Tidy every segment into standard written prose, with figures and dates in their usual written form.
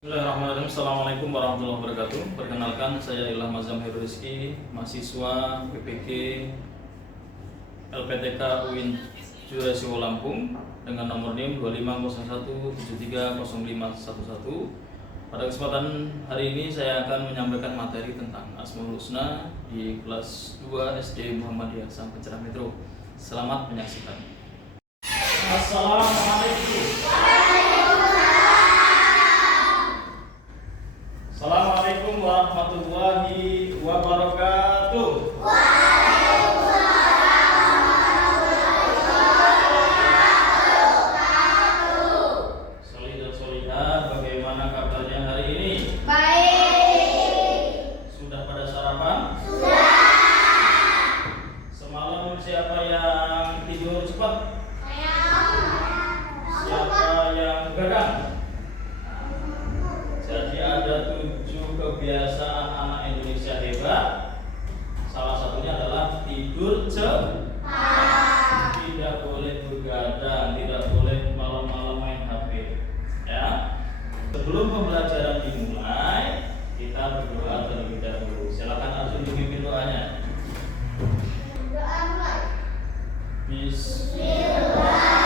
Bismillahirrahmanirrahim. Assalamualaikum warahmatullahi wabarakatuh. Perkenalkan, saya Ilham Azam Heru Rizky, mahasiswa PPG LPTK UIN Jurusiwo Lampung dengan nomor NIM 2501730511. Pada kesempatan hari ini saya akan menyampaikan materi tentang Asmaul Husna di kelas 2 SD Muhammadiyah Sang Pencerah Metro. Selamat menyaksikan. Assalamualaikum. Assalamualaikum warahmatullahi wabarakatuh. Solih dan solihah, bagaimana kabarnya hari ini? Baik. Sudah pada sarapan? Sudah. Semalam siapa yang tidur cepat? Saya. Siapa yang begadang? Jadi ada 7 kebiasaan anak Indonesia hebat. Salah satunya adalah tidur cepat. Tidak boleh begadang, tidak boleh malam-malam main HP. Ya. Sebelum pembelajaran dimulai, kita berdoa terlebih dahulu. Silakan Arjun pimpin doanya. Doa mulai. Bismillah.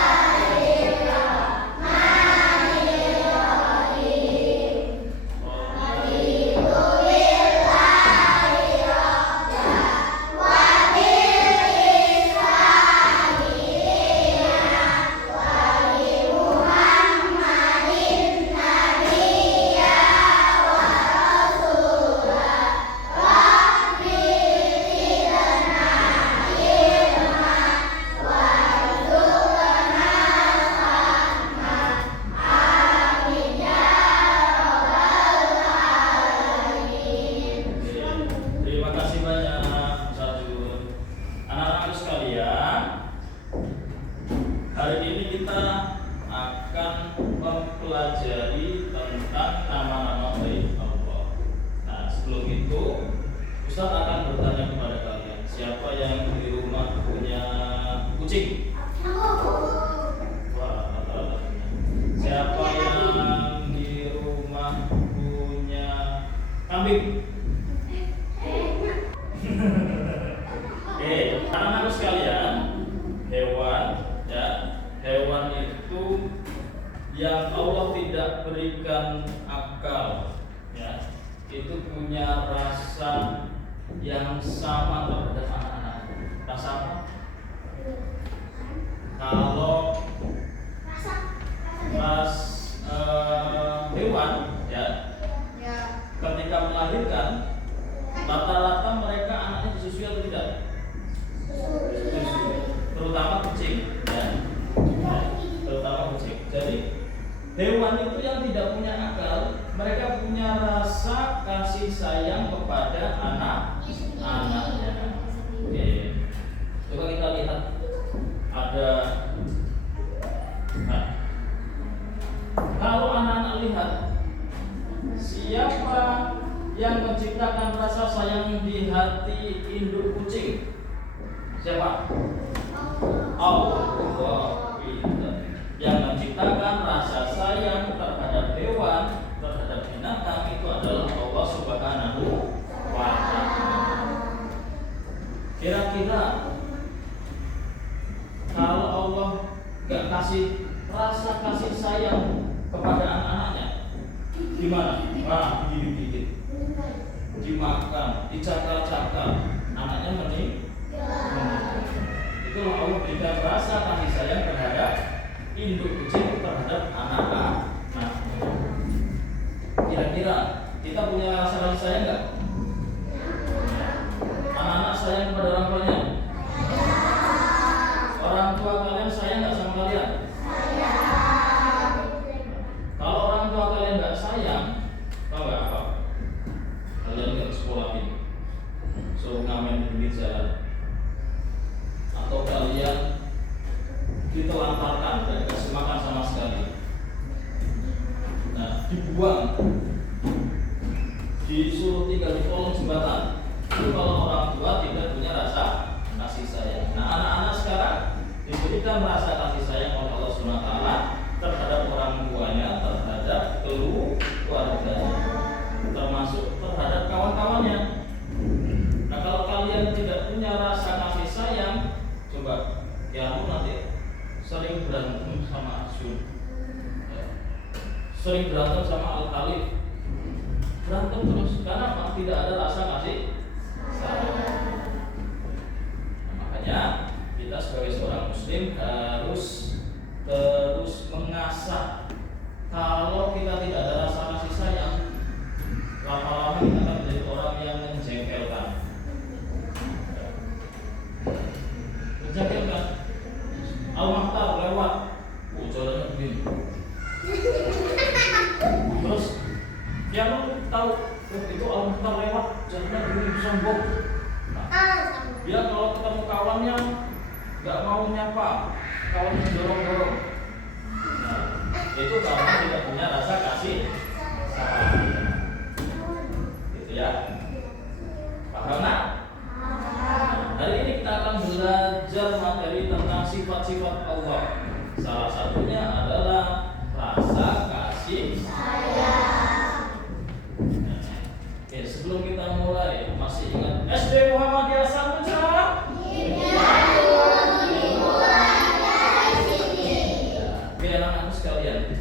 Terima kasih banyak Mas Arjun. Anak-anak sekalian, hari ini kita akan mempelajari tentang nama-nama baik Allah. Nah, sebelum itu Ustaz akan bertanya kepada kalian, siapa yang di rumah punya kucing? Wah, rata-rata punya. Siapa yang di rumah punya kambing? Anak-anak sekalian, hewan itu yang Allah tidak berikan akal, ya, itu punya rasa yang sama terhadap anak-anak. Rasa apa? Kalau hewan, ya, ketika melahirkan, rata-rata mereka anaknya disusui atau tidak? Terutama kucing, ya. Terutama kucing. Jadi hewan itu yang tidak punya akal, mereka punya rasa kasih sayang kepada anak-anaknya. Oke. Coba kita lihat ada. Nah, kalau anak-anak lihat siapa yang menciptakan rasa sayang di hati induk kucing? Siapa? Allah. Yang menciptakan rasa sayang terhadap hewan, terhadap binatang itu adalah Allah Subhanahu wa Ta'ala. Kira-kira kalau Allah gak kasih rasa kasih sayang kepada anak-anaknya, gimana? Nah, digigit-gigit, dimakan, dicakar-cakar, anaknya meninggal. Itulah Allah berikan rasa kasih sayang terhadap induk kucing terhadap anak-anak. Nah, kira-kira kita punya rasa kasih sayang nggak? Anak-anak sayang kepada orang tuanya? Orang tua kalian sayang nggak sama kalian? Kalau orang tua kalian nggak sayang, tahu nggak apa? Kalian nggak sekolah ini, suruh ngamen di pinggir jalan, atau kalian ditelantarkan, tidak dikasih makan sama sekali. Nah, dibuang, disuruh tinggal di kolong jembatan. Itu kalau orang tua tidak punya rasa kasih sayang. Nah, anak-anak sekarang diberikan rasa kasih sayang oleh Allah SWT terhadap orang tuanya, terhadap keluarga sering berantem sama Al-Khalif. Berantem terus karena apa? Tidak ada rasa kasih sayang. Nah, makanya kita sebagai seorang muslim harus terus mengasah. Kalau kita tidak ada rasa kasih sayang, lama-lama kita akan menjadi orang yang menjengkelkan. Menjengkelkan. Al-Mahtar lewat, jalannya begini. Terus yang tahu itu Al-Mahtar lewat, jalannya begini sombong. Dia kalau ketemu kawannya nggak mau nyapa, kawannya dorong-dorong. Nah, itu karena tidak punya rasa kasih sayang. Gitu ya. Paham nak? Hari ini kita akan belajar materi tentang sifat-sifat Allah. Salah satunya adalah rasa kasih sayang. Oke, sebelum kita mulai, masih ingat SD Muhammadiyah Samudra? Oke, anak-anak sekalian,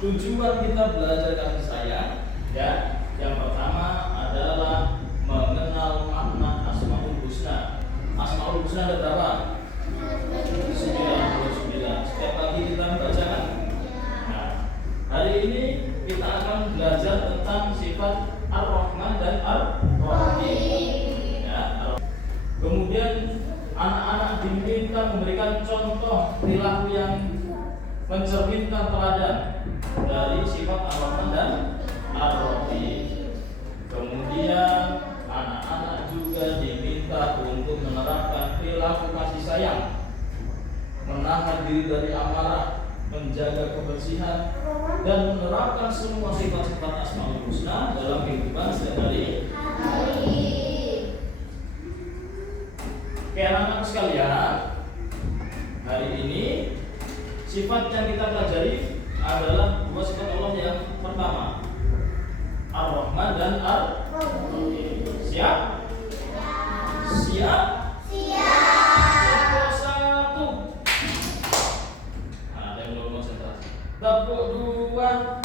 tujuan kita belajar kasih sayang, ya, yang pertama adalah mengenal makna Asmaul Husna. Asmaul Husna ada berapa? 99. Setiap pagi kita membacakan. Nah, hari ini kita akan belajar tentang sifat Ar-Rahman dan Ar-Rahim. Ya, kemudian anak-anak diminta memberikan contoh perilaku yang mencerminkan teladan dari sifat Ar-Rahman dan Ar-Rahim. Kemudian anak-anak juga diminta untuk menerapkan perilaku kasih sayang, menahan diri dari amarah, menjaga kebersihan, dan menerapkan semua sifat-sifat Asmaul Husna dalam kehidupan sehari-hari. Oke, anak-anak sekalian, hari ini sifat yang kita pelajari adalah dua sifat Allah. Yang pertama, Ar-Rahman dan Ar-Rahim. Siap? Siap? Tepuk satu. Nah, ada yang belum konsentrasi. Tepuk dua.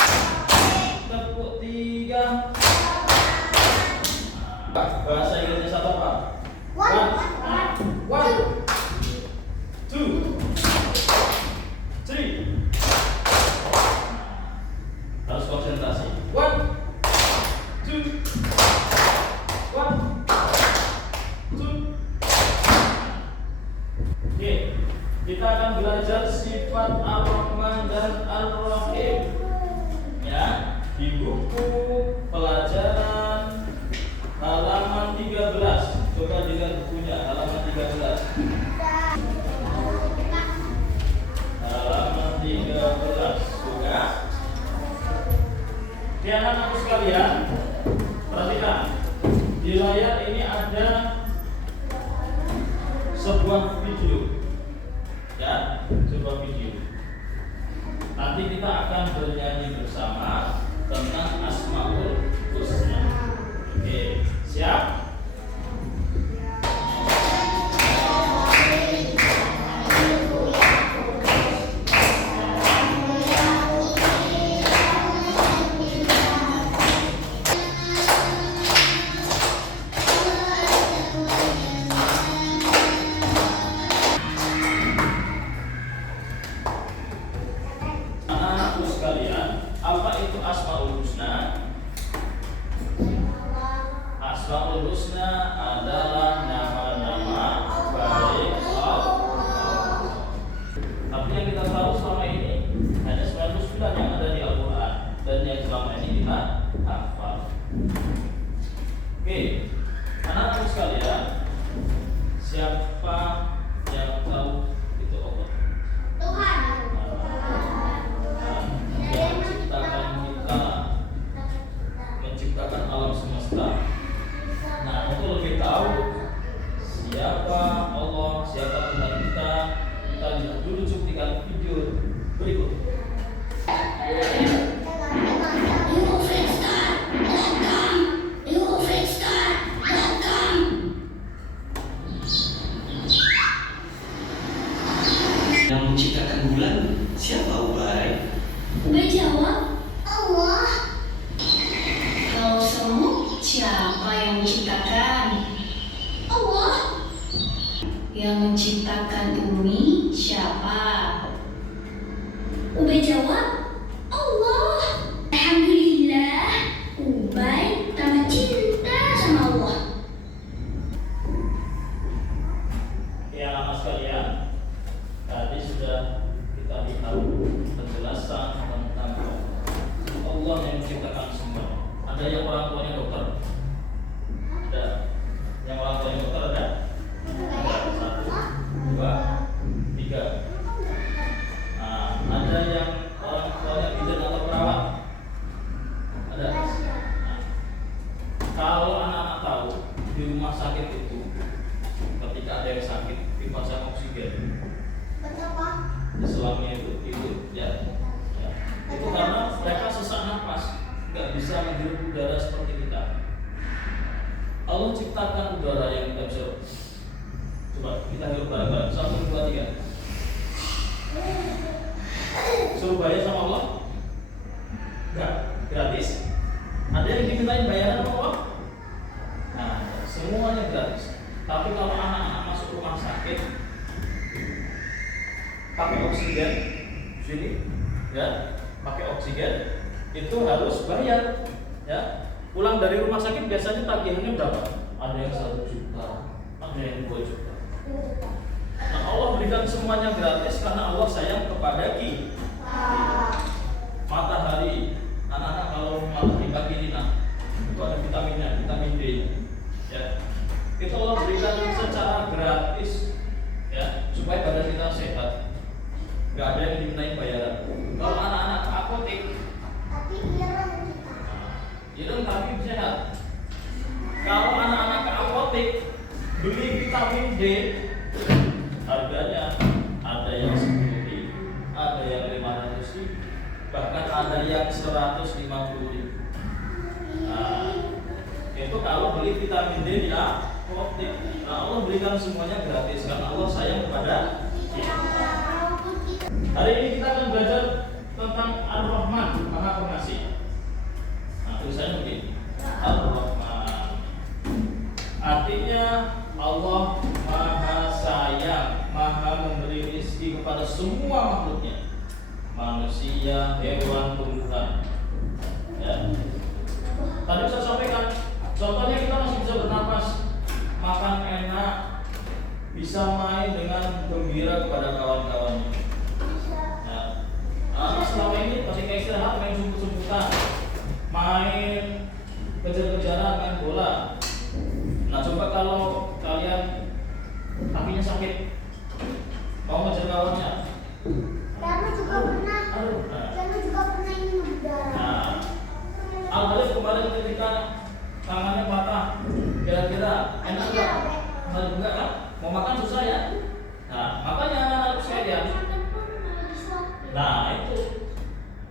Tepuk tiga. Nah, bahasa Inggrisnya satu apa? One, two, three. Harus konsentrasi. One, two. Oke, kita akan belajar sifat Ar-Rahman dan Ar-Rahim, ya, di buku pelajaran halaman 13. Coba dilihat bukunya, halaman 13. Halaman 13. Buka. Oke, anak-anak sekalian, perhatikan. Di layar ini ada sebuah video, ya, sebuah video. Nanti kita akan bernyanyi bersama tentang Asmaul Husna. Oke, siap? Asmaul Husna adalah nama-nama baik Allah. Tapi yang kita tahu selama ini hanya 99 yang ada di Al-Quran dan yang selama ini kita hafal. Oke, anak-anak sekalian, siapa yang tahu itu Allah? Tuhan. Yang menciptakan kita, menciptakan alam semesta. Yang menciptakan bumi siapa? Ubay jawab, Allah. Alhamdulillah, Ubay tambah cinta sama Allah. Ya anak sekalian, tadi sudah kita lihat penjelasan tentang Allah yang menciptakan semua. Ada yang orang tuanya dokter, ada yang orang tuanya dokter, ada satu, dua, tiga. Nah, ada yang orang tuanya bidan atau perawat, ada. Nah, kalau anak-anak tahu di rumah sakit itu ketika ada yang sakit dipasang oksigen, Islamnya itu ya, itu karena mereka sesak nafas, nggak bisa menghirup udara seperti kita. Allah ciptakan udara yang kita bisa. Coba kita hirup bareng-bareng. 1, 2, 3. Suruh bayar sama Allah? Enggak, gratis. Ada yang dimintain bayaran sama Allah? Nah, semuanya gratis. Tapi kalau anak-anak masuk rumah sakit pakai oksigen, sini, ya, pakai oksigen itu harus bayar, ya. Pulang dari rumah sakit biasanya tagihannya berapa? Ada yang 1 juta, ada yang 2 juta. Nah, Allah berikan semuanya gratis karena Allah sayang kepada kita. Matahari, anak-anak kalau matahari pagi ini, nah, itu ada vitaminnya, vitamin D, ya. Itu Allah berikan secara gratis, ya, supaya badan kita sehat. Gak ada yang dimintain bayaran. Kalau anak-anak ke apotek, ireng tapi sehat. Kalau anak-anak ke apotek beli vitamin D, harganya ada yang 10.000, ada yang 500.000, bahkan ada yang 150.000. Nah, itu kalau beli vitamin D di apotek. Nah, Allah berikan semuanya gratis karena Allah sayang kepada kita. Hari ini kita akan belajar tentang Ar-Rahman, Maha Pengasih. Nah, tulisannya begini, Ar-Rahman. Artinya Allah Maha Sayang, Maha memberi rezeki kepada semua makhluknya, manusia, hewan, tumbuhan. Ya. Tadi saya sampaikan, contohnya kita masih bisa bernapas, makan enak, bisa main dengan gembira kepada kawan-kawannya. Selama ini ketika istirahat main sumput-sumputan, main kejar-kejaran, main bola. Nah, coba kalau kalian kakinya sakit, mau ngejar kawannya. Kamu juga pernah. Kamu juga pernah ini udara. Nah, Al-Khalif kemarin ketika tangannya patah, kira-kira enak nggak? Enggak kan? Mau makan susah ya. Nah, makanya anak-anak sekalian. Nah, itu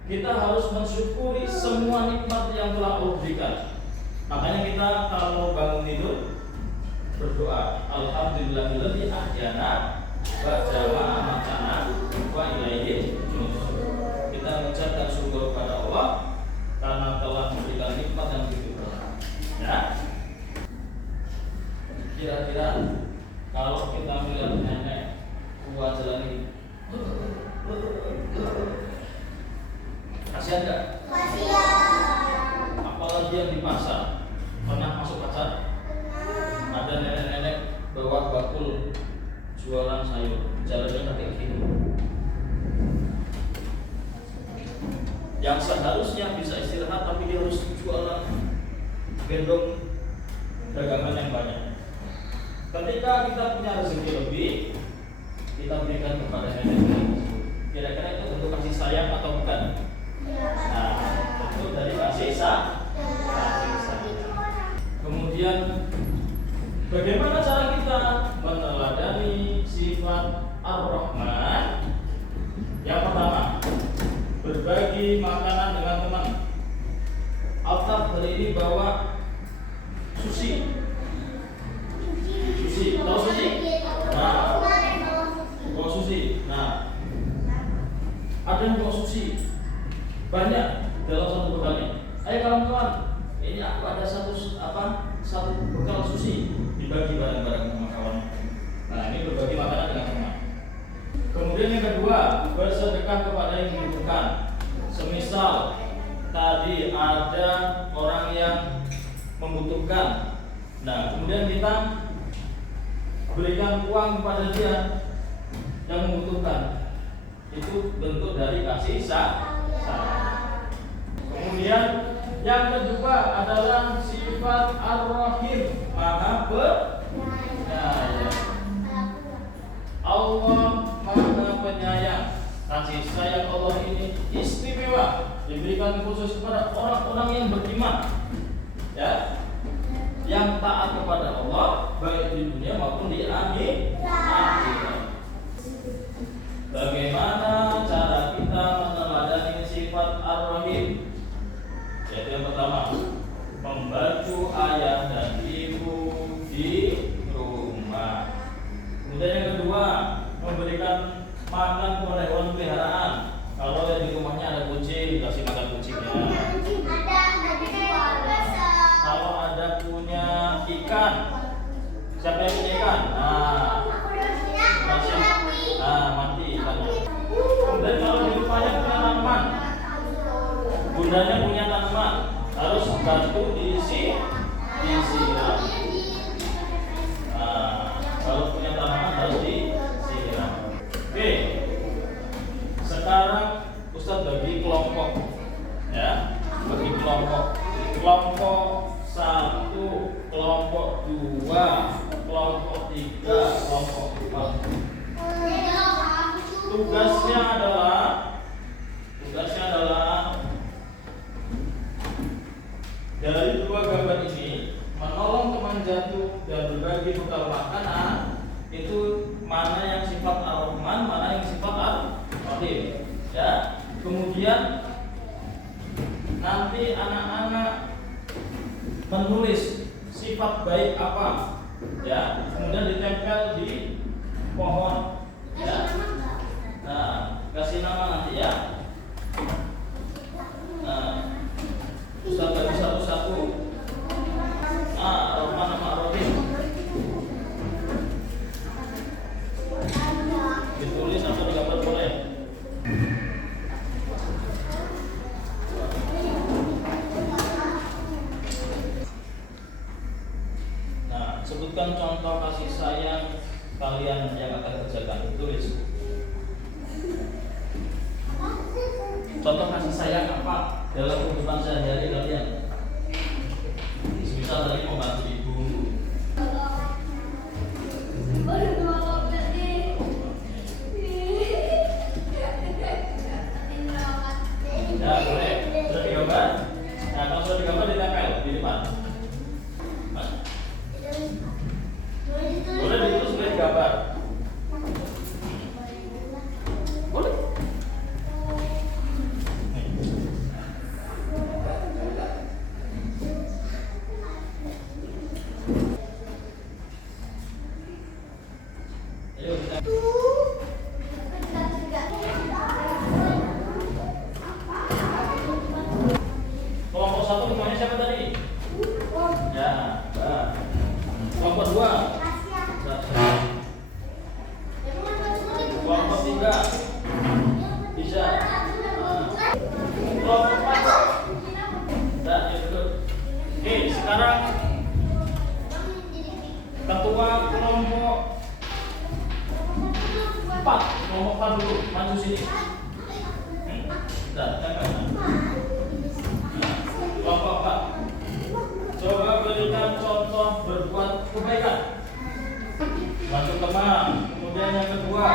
kita harus mensyukuri semua nikmat yang telah Allah berikan. Makanya kita kalau bangun tidur berdoa, Alhamdulillahilladzi ahyana ba'da ma amatana wa ilaihi nusyur. Kita mengucapkan syukur kepada Allah karena telah memberikan nikmat yang begitu besar. Ya. Kira-kira kalau kita melihat nenek tua jalan ini, kasihan nggak? Kasihan. Apalagi yang di pasar, pernah masuk pasar? Ada nenek-nenek bawa bakul jualan sayur, jalannya pakai gini. Yang seharusnya bisa istirahat, tapi dia harus jualan, gendong dagangan yang banyak. Ketika kita punya rezeki lebih, kita berikan kepada nenek-nenek. Kira-kira itu bentuk kasih sayang atau bukan? Nah, itu dari kasih sayang. Kemudian bagaimana cara kita meneladani sifat Ar-Rahman? Yang pertama, berbagi makanan dengan teman. Altab hari ini bawa sushi. Sushi, tahu sushi? Nah, bawa sushi. Nah, ada yang bawa sushi banyak dalam satu bekalnya. Ayo kawan-kawan, ini aku ada satu bekal sushi, dibagi bareng-bareng sama kawan. Nah, ini berbagi makanan dengan teman. Kemudian yang kedua, bersedekah kepada yang membutuhkan. Semisal tadi ada orang yang membutuhkan, nah kemudian kita berikan uang kepada dia yang membutuhkan, itu bentuk dari kasih sayang. Kemudian yang kedua adalah sifat ar-rahim, maha penyayang. Allah maha penyayang. Kasih sayang Allah ini istimewa, diberikan khusus kepada orang-orang yang beriman, ya, yang taat kepada Allah baik di dunia maupun di akhirat. Bagaimana cara kita meneladani sifat ar-rahim? Yaitu yang pertama, membantu ayah dan ibu di rumah. Kemudian yang kedua, memberikan makan kepada hewan peliharaan. Kalau di rumahnya ada kucing, kasih makan kucingnya. Kalau ada punya ikan, siapa yang punya ikan? Mati ikannya. Kemudian kalau di rumahnya punya tanaman, bundanya punya tanaman, harus bantu disiram. Kalau punya tanaman harus disiram. Oke. Sekarang Ustadz bagi kelompok, ya, bagi kelompok. Kelompok 1, kelompok 2, kelompok 3, kelompok 4. Tugasnya adalah dari 2 gambar ini menolong teman jatuh dan berbagi bekal makanan. Itu mana yang sifat ar-Rahman, mana yang sifat ar-Rahim, ya. Kemudian nanti anak-anak menulis sifat baik apa, ya, kemudian ditempel di pohon, ya. Nah, kasih nama nanti, ya. Nah, Ustaz bagi satu-satu. Rahman sama Ar-Rahim ditulis atau digambar boleh. Nah, sebutkan contoh kasih sayang kalian yang akan kerjakan. Tulis. Contoh kasih sayang apa dalam kehidupan sehari-hari kalian? Misal tadi membantu ibu. Ya boleh, sudah digambar. Nah kalau sudah digambar ditempel di depan. Boleh ditulis, boleh digambar. Boleh. Kelompok 1 namanya siapa tadi? Ya, kelompok 2. Kelompok 3. Bisa. Kelompok 4. Ya betul. Oke, sekarang ketua kelompok 4. Kelompok 4 dulu, maju sini. Kelompok 4. Coba berikan contoh berbuat kebaikan. Bantu teman. Kemudian yang kedua,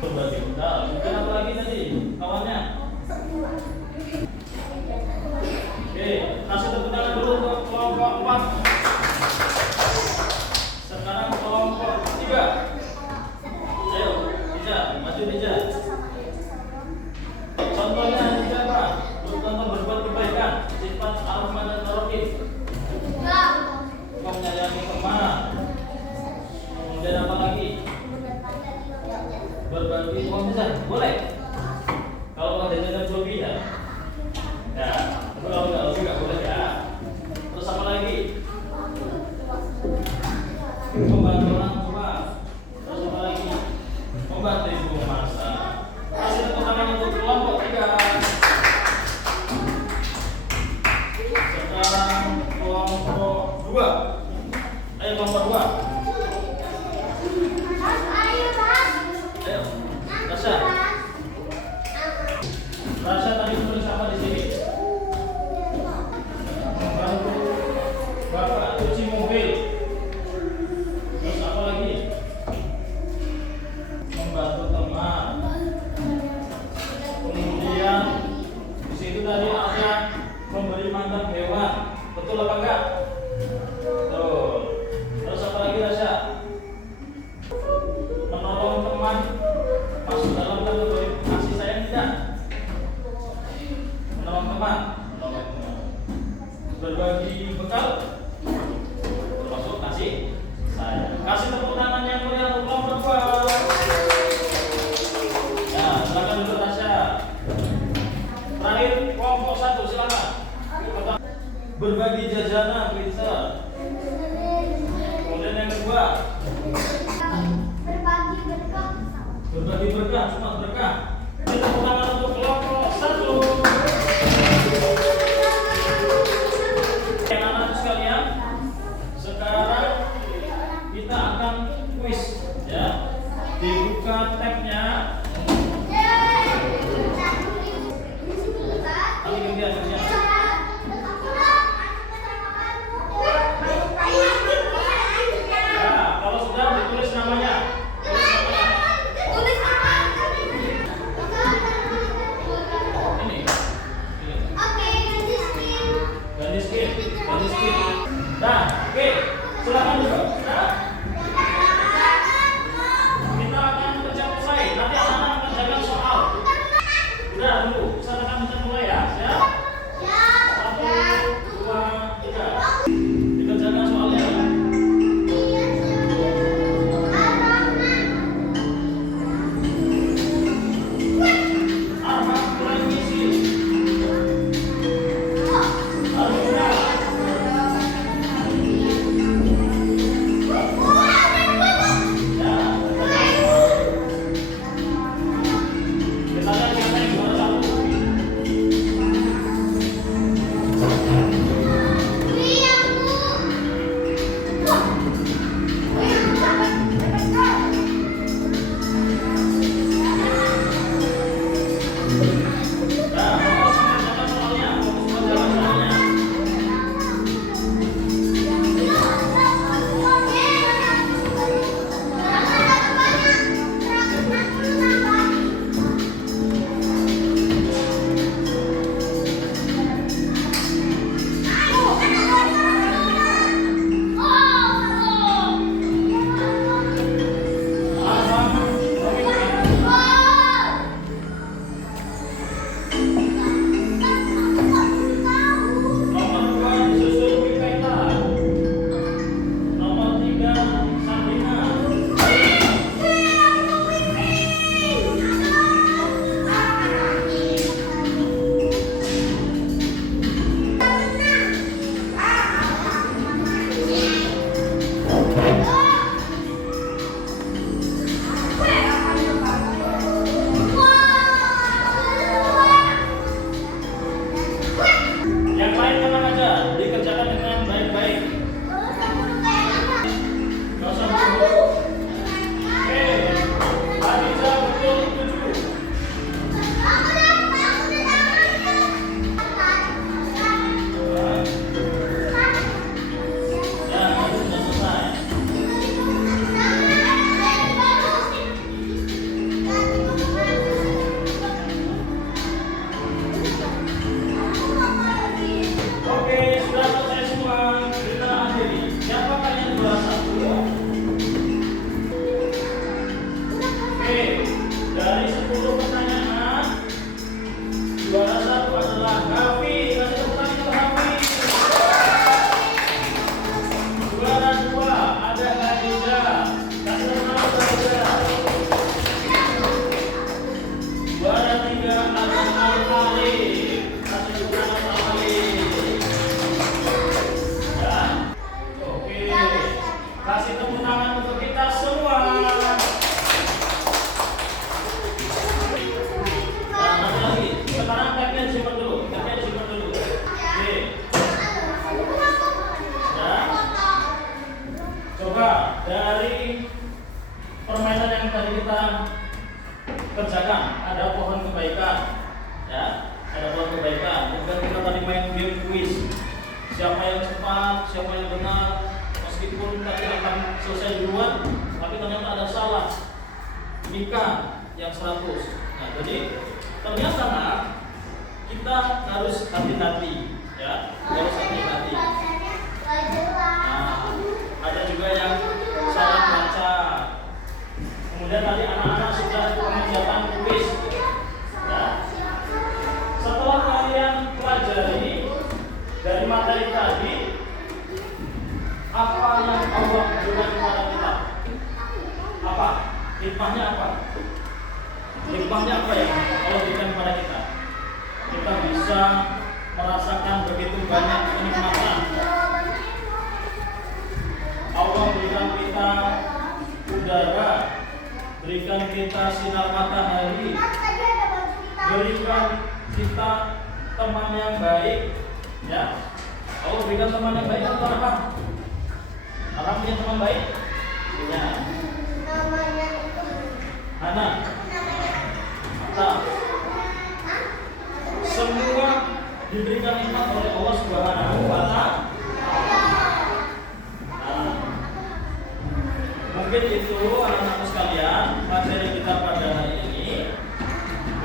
berbagi bekal. Kemudian apa lagi tadi? Kawannya. Oke, kasih tepuk tangan dulu untuk kelompok 4. Sekarang kelompok 3. Ayo, bisa, maju bisa. Contohnya siapa? Contoh berbuat kebaikan, sifat ar-Rahman dan ar-Rahim. Menyayangi teman. Kemudian apa lagi? 2. Ayo kelompok 2. Ayo. Rasha. Rasha tadi tulis apa di sini? Membantu Bapak cuci mobil. Terus apa lagi? Membantu teman. Kemudian di situ tadi ada memberi makan hewan. Betul apa enggak? Betul. Terus apa lagi Rasha? Menolong teman masuk dalam kategori kasih sayang tidak? Menolong teman. Berbagi bekal termasuk kasih sayang. Kasih tepuk tangan yang meriah untuk kelompok 2. Ya, silakan dulu Rasha. Terakhir kelompok 1 silakan. Berbagi jajanan Prinser. Kemudian yang kedua, berbagi berkah, cuma berkah. Tepuk tangan untuk kelompok 1. Anak-anak sekalian, sekarang kita akan kuis, ya. Dibuka tabnya. Kali gantian kerja. Ya, kalau sudah ditulis namanya. Tulis namanya. game quiz. Siapa yang cepat, siapa yang benar. Meskipun tadi akan selesai duluan, tapi ternyata ada salah. Mika yang 100. Nah, jadi ternyata kita harus hati-hati, ya, harus hati-hati. Nah, ada juga yang salah baca. Kemudian tadi anak-anak sudah mengerjakan kuis. Ya. Setelah kalian pelajari dari materi tadi, apa yang Allah berikan kepada kita? Apa? Hikmahnya apa? Hikmahnya apa ya Allah berikan kepada kita? Kita bisa merasakan begitu banyak kenikmatan. Allah berikan kita udara, berikan kita sinar matahari, berikan kita teman yang baik, ya. Allah berikan teman yang baik atau apa? Orang punya teman baik? Punya. Hana. Nah, semua diberikan nikmat oleh Allah Subhanahu wa Ta'ala. Mungkin itu anak-anakku sekalian materi kita pada hari ini.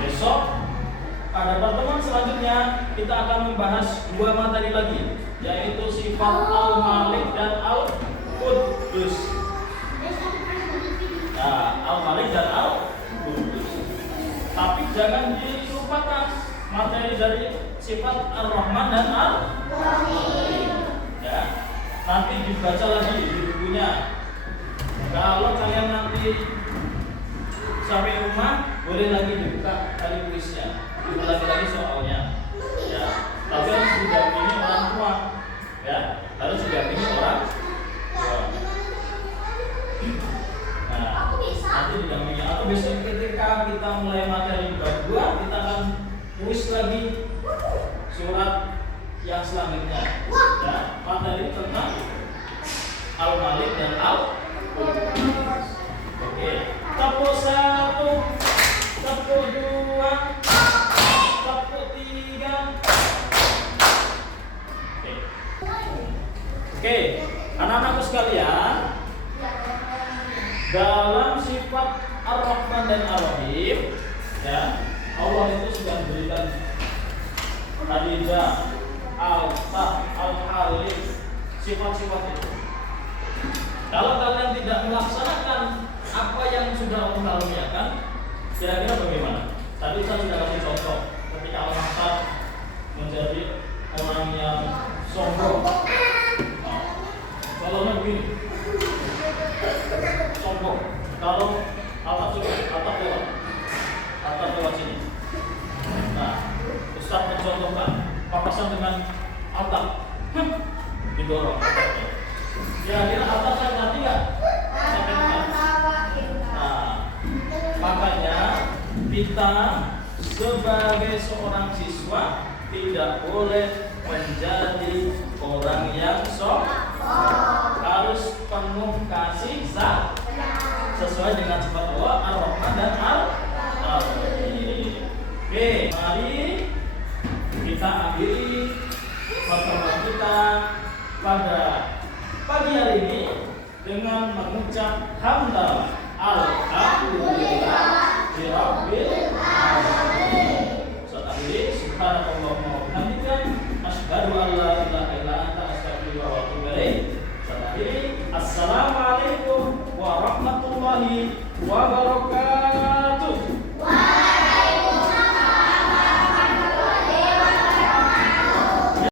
Besok pada pertemuan selanjutnya kita akan membahas 2 materi lagi, yaitu sifat Al-Malik dan Al-Quddus. Nah, Al-Malik dan Al-Quddus. Tapi jangan dilupakan materi dari sifat Ar-Rahman dan Ar-Rahim. Ya, nanti dibaca lagi di bukunya. Kalau kalian nanti sampai rumah, boleh lagi dibuka kali kuisnya, diulangi lagi soalnya. Ya, tapi harus didampingi orang tua. Ya, harus didampingi orang tua. Nah, nanti didampingi. Atau besok ketika kita mulai materi bab 2, kita akan kuis lagi surat yang selanjutnya. Ya, materi tentang Al-Malik dan Al-Quddus. Oke, tepuk 1, tepuk 2, tepuk 3. Oke, anak-anakku sekalian, dalam sifat Ar-Rahman dan Ar-Rahim, ya, Allah itu sudah memberikan Khadijah, Al-Tah, Al-Halim, sifat-sifat itu. Kalau kalian tidak melaksanakan apa yang sudah Allah karuniakan, kira-kira bagaimana? Tadi saya sudah kasih contoh ketika Al-Mahsad menjadi orang yang sombong. Nah, kalau begini, sombong. Kalau atap lewat sini. Nah, Ustaz mencontohkan papasan dengan atap, didorong. Kira-kira atap saya nanti nggak? Nah, makanya kita sebagai seorang siswa tidak boleh menjadi orang yang sombong. Harus penuh kasih sayang sesuai dengan sifat Allah Ar-Rahman dan Ar-Rahim. Oke, mari kita akhiri pertemuan kita pada pagi hari ini dengan mengucap hamdalah